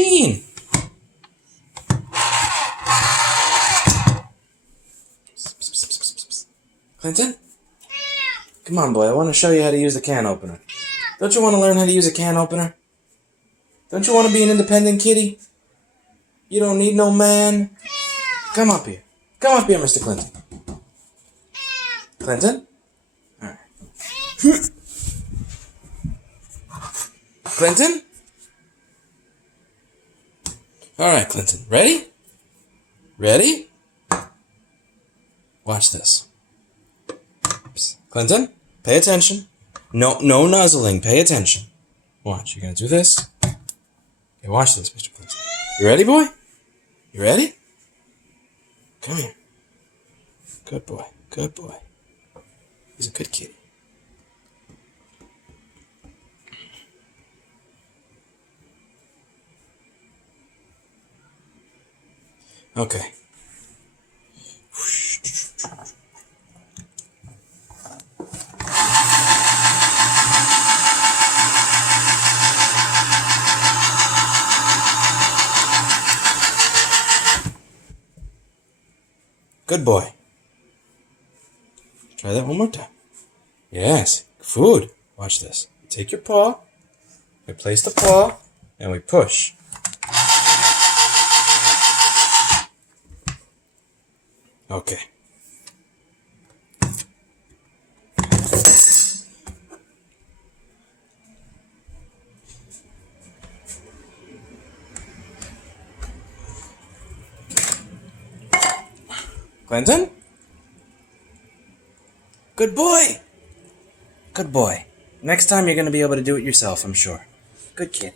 mean? Clinton? Come on, boy. I want to show you how to use the can opener. Don't you want to learn how to use a can opener? Don't you want to be an independent kitty? You don't need no man. Come up here. Come up here, Mr. Clinton. Clinton? All right. Clinton? All right, Clinton. Ready? Ready? Watch this. Oops. Clinton, pay attention. No nuzzling. Pay attention. Watch. You're going to do this. Okay, watch this, Mr. Clinton. You ready, boy? You ready? Come here. Good boy. Good boy. He's a good kitty. Okay. Good boy. Try that one more time. Yes. Food. Watch this. Take your paw. We place the paw. And we push. Okay. Clinton? Good boy. Good boy. Next time you're going to be able to do it yourself, I'm sure. Good kid.